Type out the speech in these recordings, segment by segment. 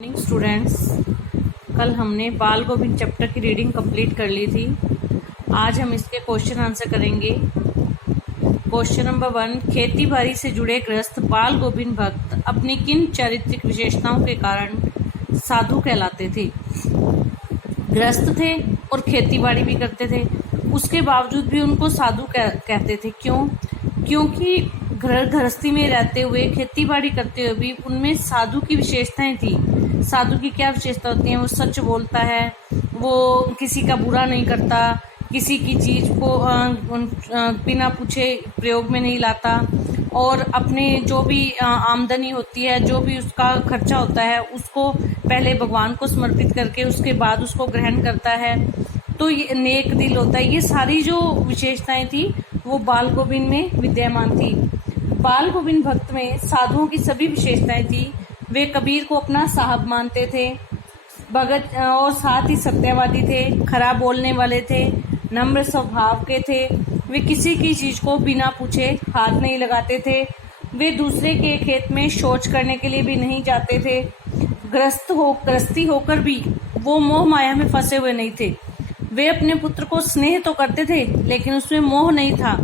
Morning students, कल हमने बाल गोविंद चैप्टर की रीडिंग कंप्लीट कर ली थी। आज हम इसके क्वेश्चन आंसर करेंगे। क्वेश्चन नंबर 1, खेती बाड़ी से जुड़े गृहस्थ बाल गोविंद भक्त अपनी किन चारित्रिक विशेषताओं के कारण साधु कहलाते थे। गृहस्थ थे और खेती बाड़ी भी करते थे, उसके बावजूद भी उनको साधु कहते थे। क्यों? क्योंकि गृहस्थी में रहते हुए, खेती बाड़ी करते हुए भी उनमें साधु की विशेषताएं थी। साधु की क्या विशेषता होती है? वो सच बोलता है, वो किसी का बुरा नहीं करता, किसी की चीज को बिना पूछे प्रयोग में नहीं लाता, और अपने जो भी आमदनी होती है, जो भी उसका खर्चा होता है, उसको पहले भगवान को समर्पित करके उसके बाद उसको ग्रहण करता है। तो ये नेक दिल होता है। ये सारी जो विशेषताएं थी वो बाल गोविंद में विद्यमान थी। बाल गोविंद भक्त में साधुओं की सभी विशेषताएं थी। वे कबीर को अपना साहब मानते थे, भगत और साथ ही सत्यवादी थे, खरा बोलने वाले थे, नम्र स्वभाव के थे। वे किसी की चीज को बिना पूछे हाथ नहीं लगाते थे। वे दूसरे के खेत में शौच करने के लिए भी नहीं जाते थे। गृहस्थी होकर भी वो मोह माया में फंसे हुए नहीं थे। वे अपने पुत्र को स्नेह तो करते थे, लेकिन उसमें मोह नहीं था,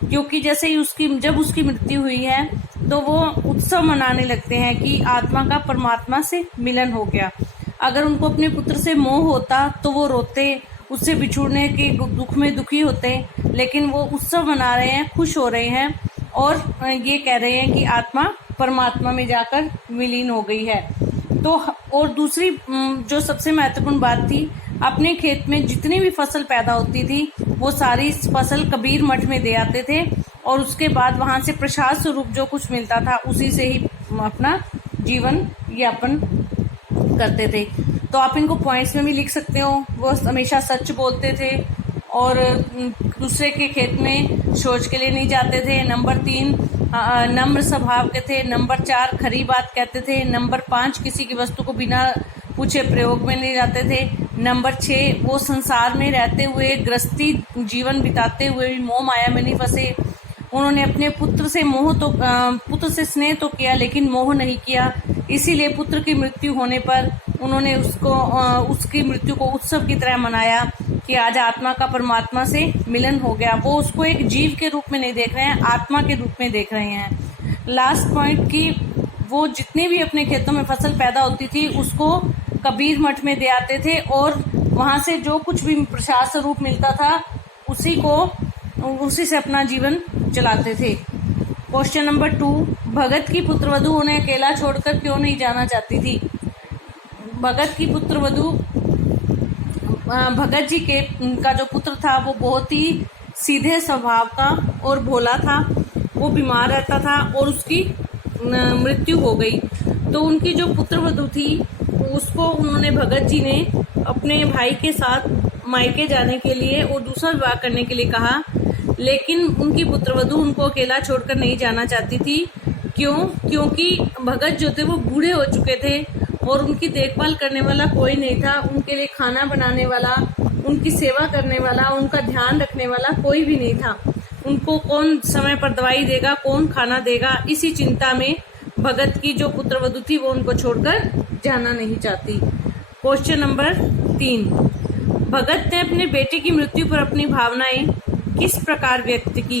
क्योंकि जैसे ही जब उसकी मृत्यु हुई है तो वो उत्सव मनाने लगते हैं कि आत्मा का परमात्मा से मिलन हो गया। अगर उनको अपने पुत्र से मोह होता तो वो रोते, उससे बिछुड़ने के दुख में दुखी होते, लेकिन वो उत्सव मना रहे हैं, खुश हो रहे हैं और ये कह रहे हैं कि आत्मा परमात्मा में जाकर विलीन हो गई है। तो और दूसरी जो सबसे महत्वपूर्ण बात थी, अपने खेत में जितनी भी फसल पैदा होती थी वो सारी फसल कबीर मठ में दे आते थे, और उसके बाद वहां से प्रसाद स्वरूप जो कुछ मिलता था उसी से ही अपना जीवन यापन करते थे। तो आप इनको पॉइंट्स में भी लिख सकते हो। वो हमेशा सच बोलते थे और दूसरे के खेत में शौच के लिए नहीं जाते थे। नंबर 3, नम्र स्वभाव के थे। नंबर 4, खरी बात कहते थे। नंबर 5, किसी की वस्तु को बिना पूछे प्रयोग में नहीं लाते थे। नंबर 6, वो संसार में रहते हुए, गृहस्थी जीवन बिताते हुए भी मोह माया में नहीं फंसे। उन्होंने अपने पुत्र से स्नेह तो किया, लेकिन मोह नहीं किया। इसीलिए पुत्र की मृत्यु होने पर उन्होंने उसकी मृत्यु को उत्सव की तरह मनाया कि आज आत्मा का परमात्मा से मिलन हो गया। वो उसको एक जीव के रूप में नहीं देख रहे हैं, आत्मा के रूप में देख रहे हैं। लास्ट पॉइंट की, वो जितनी भी अपने खेतों में फसल पैदा होती थी उसको कबीर मठ में दे आते थे, और वहां से जो कुछ भी प्रसाद स्वरूप मिलता था उसी से अपना जीवन चलाते थे। क्वेश्चन नंबर 2, भगत की पुत्रवधू उन्हें अकेला छोड़कर क्यों नहीं जाना चाहती थी। भगत की पुत्रवधू, भगत जी का जो पुत्र था वो बहुत ही सीधे स्वभाव का और भोला था। वो बीमार रहता था और उसकी मृत्यु हो गई। तो उनकी जो पुत्रवधू थी उसको उन्होंने, भगत जी ने अपने भाई के साथ मायके जाने के लिए और दूसरा विवाह करने के लिए कहा, लेकिन उनकी पुत्रवधू उनको अकेला छोड़कर नहीं जाना चाहती थी। क्यों? क्योंकि भगत जो थे वो बूढ़े हो चुके थे और उनकी देखभाल करने वाला कोई नहीं था। उनके लिए खाना बनाने वाला, उनकी सेवा करने वाला, उनका ध्यान रखने वाला कोई भी नहीं था। उनको कौन समय पर दवाई देगा, कौन खाना देगा, इसी चिंता में भगत की जो पुत्रवधू थी वो उनको छोड़कर जाना नहीं चाहती। क्वेश्चन नंबर 3, भगत ने अपने बेटे की मृत्यु पर अपनी भावनाएं किस प्रकार व्यक्त की।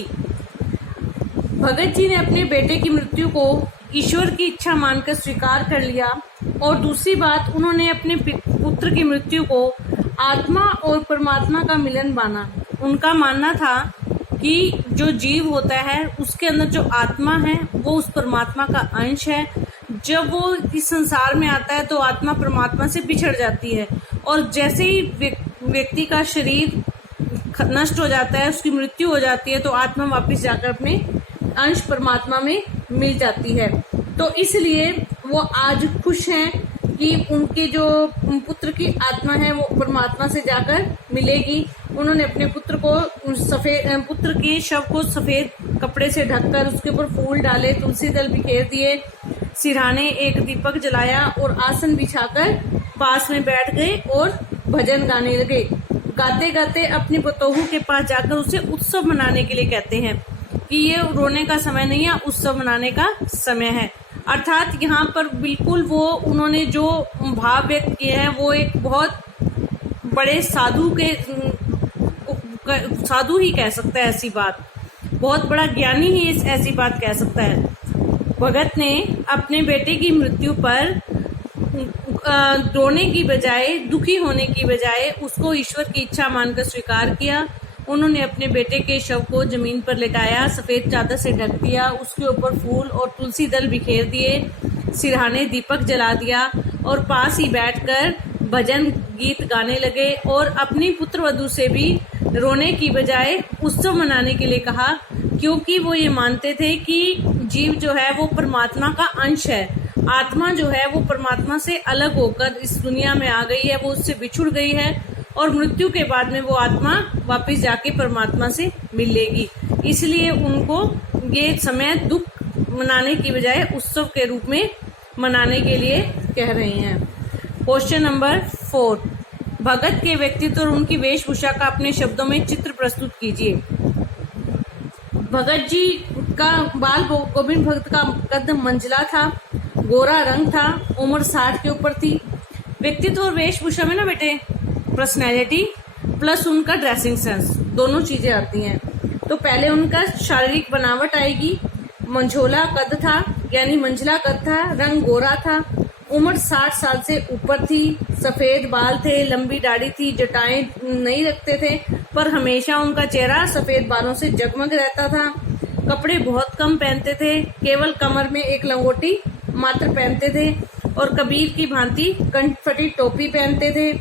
भगत जी ने अपने बेटे की मृत्यु को ईश्वर की इच्छा मानकर स्वीकार कर लिया, और दूसरी बात, उन्होंने अपने पुत्र की मृत्यु को आत्मा और परमात्मा का मिलन माना। उनका मानना था कि जो जीव होता है उसके अंदर जो आत्मा है वो उस परमात्मा का अंश है। जब वो इस संसार में आता है तो आत्मा परमात्मा से बिछड़ जाती है, और जैसे ही व्यक्ति का शरीर नष्ट हो जाता है, उसकी मृत्यु हो जाती है, तो आत्मा वापस जाकर अपने अंश परमात्मा में मिल जाती है। तो इसलिए वो आज खुश हैं कि उनके जो पुत्र की आत्मा है वो परमात्मा से जाकर मिलेगी। उन्होंने अपने पुत्र के शव को सफेद कपड़े से ढककर उसके ऊपर फूल डाले, तुलसी दल बिखेर दिए, सिरहाने एक दीपक जलाया और आसन बिछाकर पास में बैठ गए और भजन गाने लगे। गाते गाते अपनी पतोहू के पास जाकर उसे उत्सव मनाने के लिए कहते हैं कि ये रोने का समय नहीं है, उत्सव मनाने का समय है। अर्थात यहाँ पर बिल्कुल वो उन्होंने जो भाव व्यक्त किए हैं वो एक बहुत बड़े साधु ही कह सकता है ऐसी बात, बहुत बड़ा ज्ञानी ही ऐसी बात कह सकता है। भगत ने अपने बेटे की मृत्यु पर रोने की बजाय, दुखी होने की बजाय उसको ईश्वर की इच्छा मानकर स्वीकार किया। उन्होंने अपने बेटे के शव को जमीन पर लेटाया, सफेद चादर से ढक दिया, उसके ऊपर फूल और तुलसी दल बिखेर दिए, सिरहाने दीपक जला दिया और पास ही बैठकर भजन गीत गाने लगे और अपनी पुत्रवधू से भी रोने की बजाय उत्सव मनाने के लिए कहा, क्योंकि वो ये मानते थे कि जीव जो है वो परमात्मा का अंश है। आत्मा जो है वो परमात्मा से अलग होकर इस दुनिया में आ गई है, वो उससे बिछुड़ गई है और मृत्यु के बाद में वो आत्मा वापस जाके परमात्मा से मिलेगी। इसलिए उनको ये समय दुख मनाने की बजाय उत्सव के रूप में मनाने के लिए कह रहे हैं। क्वेश्चन नंबर 4, भगत के व्यक्तित्व और उनकी वेशभूषा का अपने शब्दों में चित्र प्रस्तुत कीजिए। भगत जी का बाल गोविंद भगत का कद मंझला था, गोरा रंग था, उम्र 60 के ऊपर थी। व्यक्तित्व और वेशभूषा में ना बेटे पर्सनैलिटी प्लस उनका ड्रेसिंग सेंस दोनों चीजें आती हैं। तो पहले उनका शारीरिक बनावट आएगी। मंझोला कद था, यानी मंझला कद था, रंग गोरा था, उम्र 60 साल से ऊपर थी, सफेद बाल थे, लंबी दाढ़ी थी, जटाएं नहीं रखते थे, पर हमेशा उनका चेहरा सफेद बालों से जगमग रहता था। कपड़े बहुत कम पहनते थे, केवल कमर में एक लंगोटी मात्र पहनते थे और कबीर की भांति कंठफटी टोपी पहनते थे।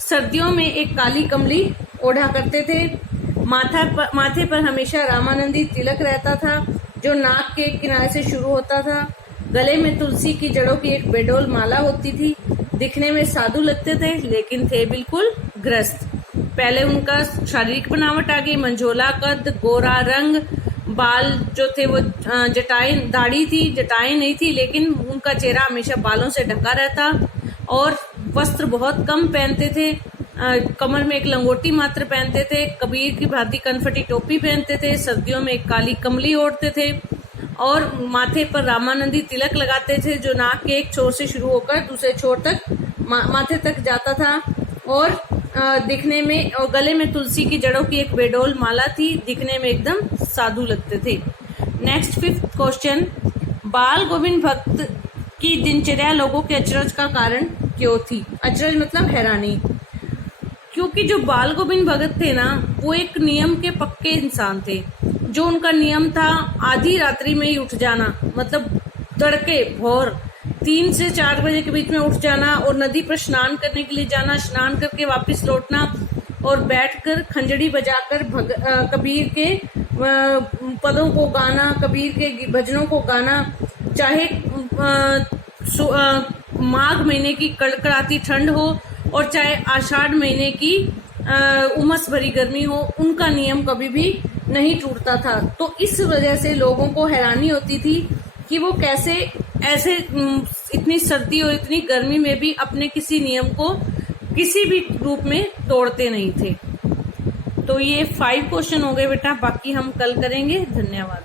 सर्दियों में एक काली कमली ओढ़ा करते थे। माथे पर हमेशा रामानंदी तिलक रहता था, जो नाक के किनारे से शुरू होता था। गले में तुलसी की जड़ों की एक बेडोल माला होती थी। दिखने में साधु लगते थे, लेकिन थे बिल्कुल ग्रस्त। पहले उनका शारीरिक बनावट आ गई, मंझोला कद, गोरा रंग, बाल जो थे वो जटाएं, दाढ़ी थी, जटाएं नहीं थी, लेकिन उनका चेहरा हमेशा बालों से ढका रहता और वस्त्र बहुत कम पहनते थे। कमर में एक लंगोटी मात्र पहनते थे, कबीर की भांति कनफटी टोपी पहनते थे, सर्दियों में एक काली कमली ओढ़ते थे और माथे पर रामानंदी तिलक लगाते थे, जो नाक के एक छोर से शुरू होकर दूसरे छोर तक माथे तक जाता था और दिखने में, और गले में तुलसी की जड़ों की एक बेडोल माला थी, दिखने में एकदम साधु लगते थे। नेक्स्ट 5th क्वेश्चन, बाल गोविंद भक्त की दिनचर्या लोगों के अचरज का कारण क्यों थी? अचरज मतलब हैरानी, क्योंकि जो बाल गोविंद भगत थे ना वो एक नियम के पक्के इंसान थे। जो उनका नियम था आधी रात्रि में ही उठ जाना, मतलब तड़के भोर 3 से 4 बजे के बीच में उठ जाना और नदी पर स्नान करने के लिए जाना, स्नान करके वापस लौटना और बैठकर खंजड़ी बजाकर कबीर के पदों को गाना, कबीर के भजनों को गाना, चाहे माघ महीने की कड़कड़ाती ठंड हो और चाहे आषाढ़ महीने की उमस भरी गर्मी हो, उनका नियम कभी भी नहीं टूटता था। तो इस वजह से लोगों को हैरानी होती थी कि वो कैसे ऐसे इतनी सर्दी और इतनी गर्मी में भी अपने किसी नियम को किसी भी रूप में तोड़ते नहीं थे। तो ये 5 क्वेश्चन हो गए बेटा, बाकी हम कल करेंगे। धन्यवाद।